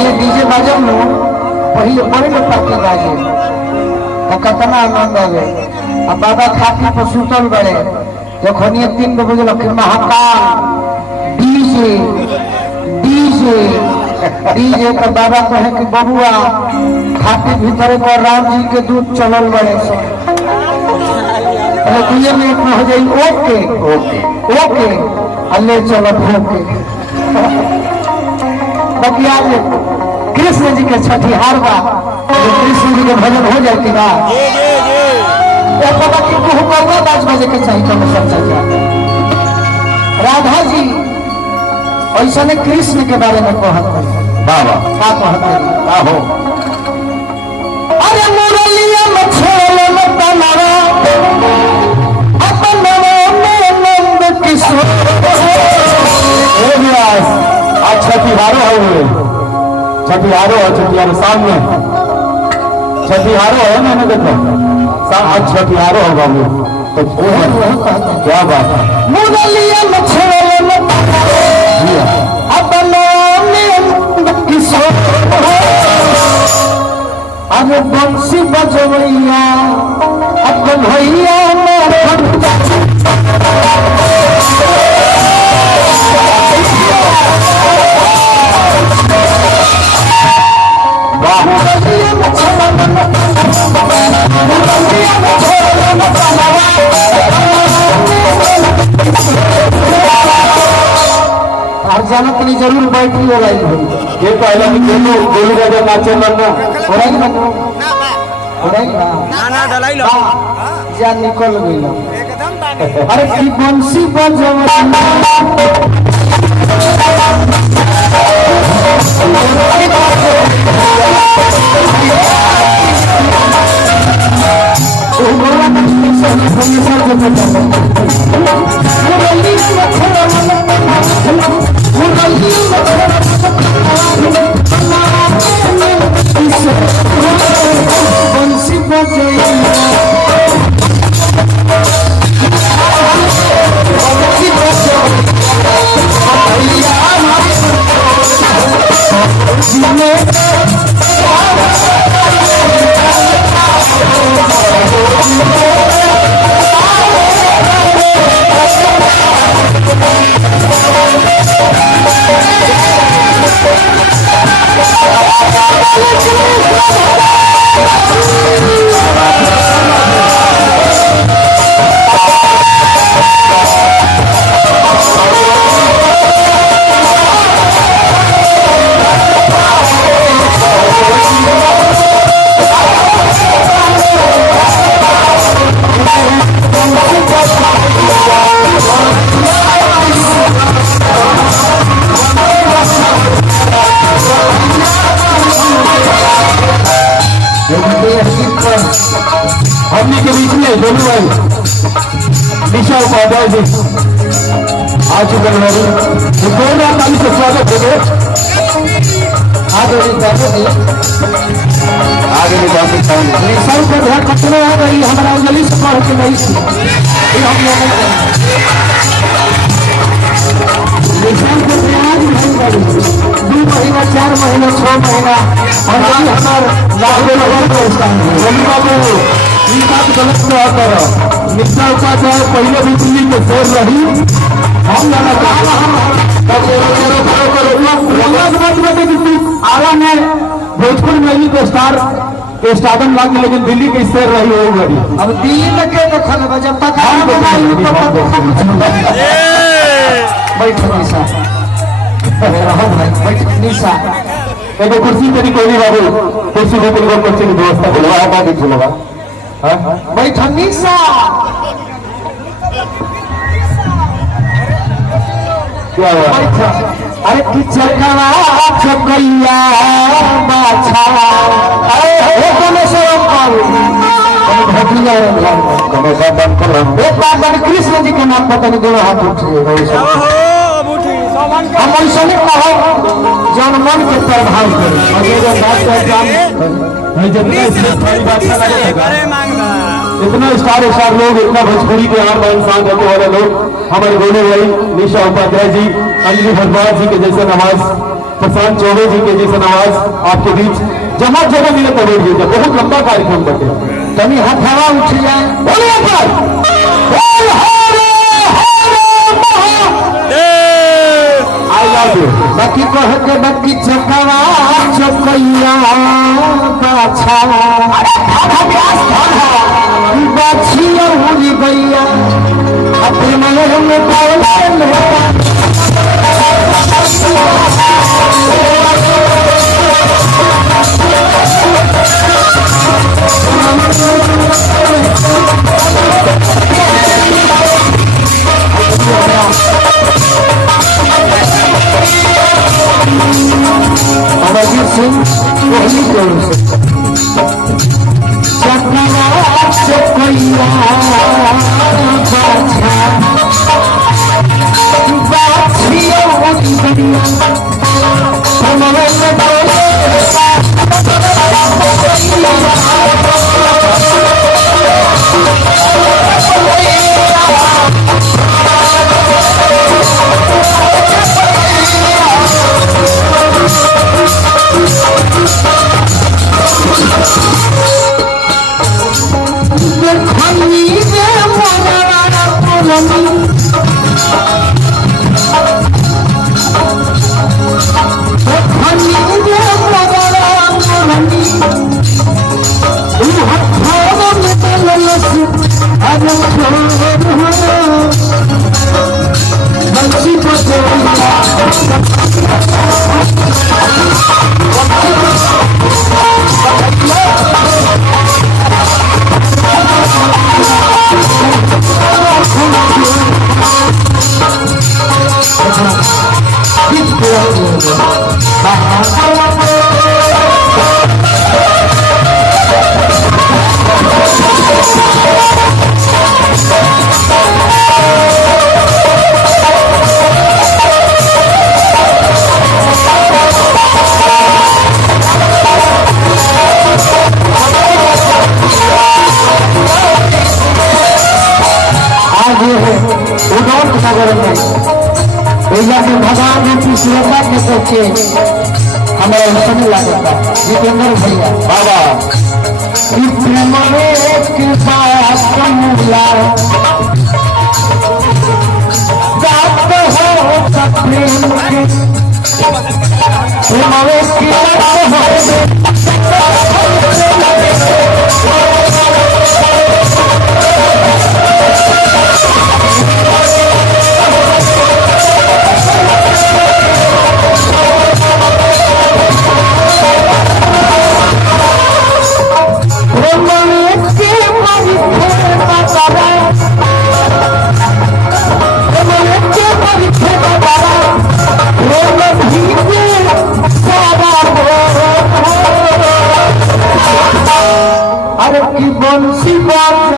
खनिए DJ बाजम लो पहले बड़े में पार्टी बाजे तो कितना आनंद आवे। अब बाबा खाती पर सुतल बड़े तो खनिए 3 बजे लगे महाकाल डीजे डीजे डीजे तो बाबा कहे कि बबुआ खाती भीतर को राम जी के दूध चलल बड़े से 2 मिनट में हो जाए। ओके ओके ओके अल्ले चलो ओके। बकिया कृष्ण जी के छठिहार बा कृष्ण जी के भजन हो जाती बा बाज बजे के चाहिए चलो सब चल। राधा जी ऐसा ने कृष्ण के बारे में कहते बाबा क्या कहते हो। अरे मुरलिया मछोले मतनारा अपन में नंद किशोर आज छठिहारो है छठिहारो है छठिहारो सामने छठिहारो है मैंने देखो आज छठिहारो होगा वो तो क्या बात है। मुरलिया मछोले अपन में किशोर अरे बंसी बजवैया अपन भैया जाना तो जरूर बैठी हो रही है ये पहले गोलू बाबा नाचे लगना हो रही ना डलाई लो जा निकल गई। अरे की बंसी हमने के बीच में दोनों भाई निशा उपाध्याय जी आ चुके हैं। दोनों ताली से स्वागत है। आगे निशा को ध्यान रखना है भाई हमारा उंगली से पढ़ के नहीं थी हम लोगों निशा को प्याज नहीं करी 2 महीना 4 महीना 6 महीना और हमारे लागू लगा बात गलत न करो। निशा उपाध्याय पहले भी दिल्ली में शेर रही हम आरा में भोजपुर में ही तो स्टार्टम लाग लेकिन दिल्ली के शेर रही हो गई। अब दिल्ली में क्या देखल जब तक बैठ निशा एगो कुर्सी तरी कोई बाबू कुर्सी को बच्चे की व्यवस्था खुलवा बाकी खुलवा बैठनी सा क्या हुआ? अरे कि चकवा चकैया बाछा कृष्ण जी के नाम पता नहीं दोनों हाथ उठिए हम ऐसा नहीं कहो जन मन के प्रभाव इतना स्टार लोग इतना भोजपुरी के आम इंसान करने वाले लोग हमारे गोलू भाई निशा उपाध्याय जी अंजलि भरद्वाज जी के जैसे नमाज प्रशांत चौबे जी के जैसे आवाज आपके बीच जमा जगह मिले तो बैठ गई। बहुत लंबा कार्यक्रम बटे तनी हथवा उठ जाए। बोलिए पर आई लव यू। बाकी कह के बाकी चकवा चकैया बाछा बाछिया हुई गैया अपने मन में पावल अमरजीत सिंह वही जोर से चकवा चकैया बाछा बाछिया हुई गैया अपने मन में पावल भगवान जी श्रद्धा के सोचे हमारे समय लगता जितेंद्र भैया बाबा प्रेम एक बात कमला बात हो प्रेम के प्रेम एक बात हो